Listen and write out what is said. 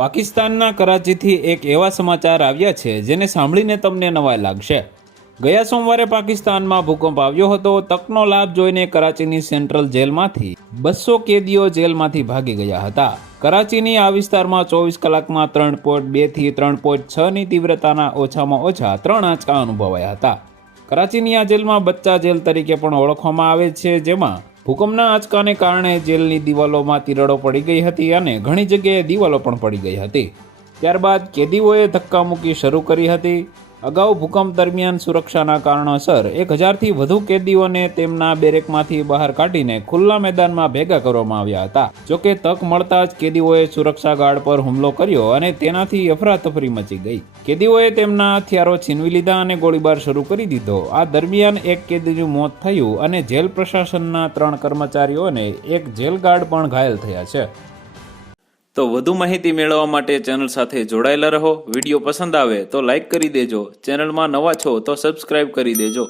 પાકિસ્તાનના કરાચીથી એક એવા સમાચાર આવ્યા છે જેને સાંભળીને તમને નવાઈ લાગશે। ગયા સોમવારે પાકિસ્તાનમાં ભૂકંપ આવ્યો હતો। તકનો લાભ જોઈને કરાચીની સેન્ટ્રલ જેલમાંથી 200 કેદીઓ જેલમાંથી ભાગી ગયા હતા। કરાચીની આ વિસ્તારમાં 24 કલાકમાં 3.2 થી 3.6 ની તીવ્રતાના ઓછામાં ઓછા 3 આંચકા અનુભવાયા હતા। કરાચીની આ જેલમાં બચ્ચા જેલ તરીકે પણ ઓળખવામાં આવે છે, જેમાં ભૂકંપના આંચકાને કારણે જેલની દિવાલોમાં તિરાડો પડી ગઈ હતી અને ઘણી જગ્યાએ દિવાલો પણ પડી ગઈ હતી। ત્યારબાદ કેદીઓએ ધક્કામુક્કી શરૂ કરી હતી। અગાઉ ભૂકંપ દરમિયાન સુરક્ષાના કારણોસર 1000થી વધુ કેદીઓને તેમના બેરેકમાંથી બહાર કાઢીને ખુલ્લા મેદાનમાં ભેગા કરવામાં આવ્યા હતા। જોકે તક મળતા જ કેદીઓએ સુરક્ષા ગાર્ડ પર હુમલો કર્યો અને તેનાથી અફરાતફરી મચી ગઈ। કેદીઓએ તેમના હથિયારો છીનવી લીધા અને ગોળીબાર શરૂ કરી દીધો। આ દરમિયાન એક કેદીનું મોત થયું અને જેલ પ્રશાસનના 3 કર્મચારીઓ અને એક જેલ ગાર્ડ પણ ઘાયલ થયા છે। તો વધુ માહિતી મેળવવા માટે ચેનલ સાથે જોડાયેલા રહો। વિડીયો પસંદ આવે તો લાઈક કરી દેજો। ચેનલમાં નવા છો તો સબસ્ક્રાઇબ કરી દેજો।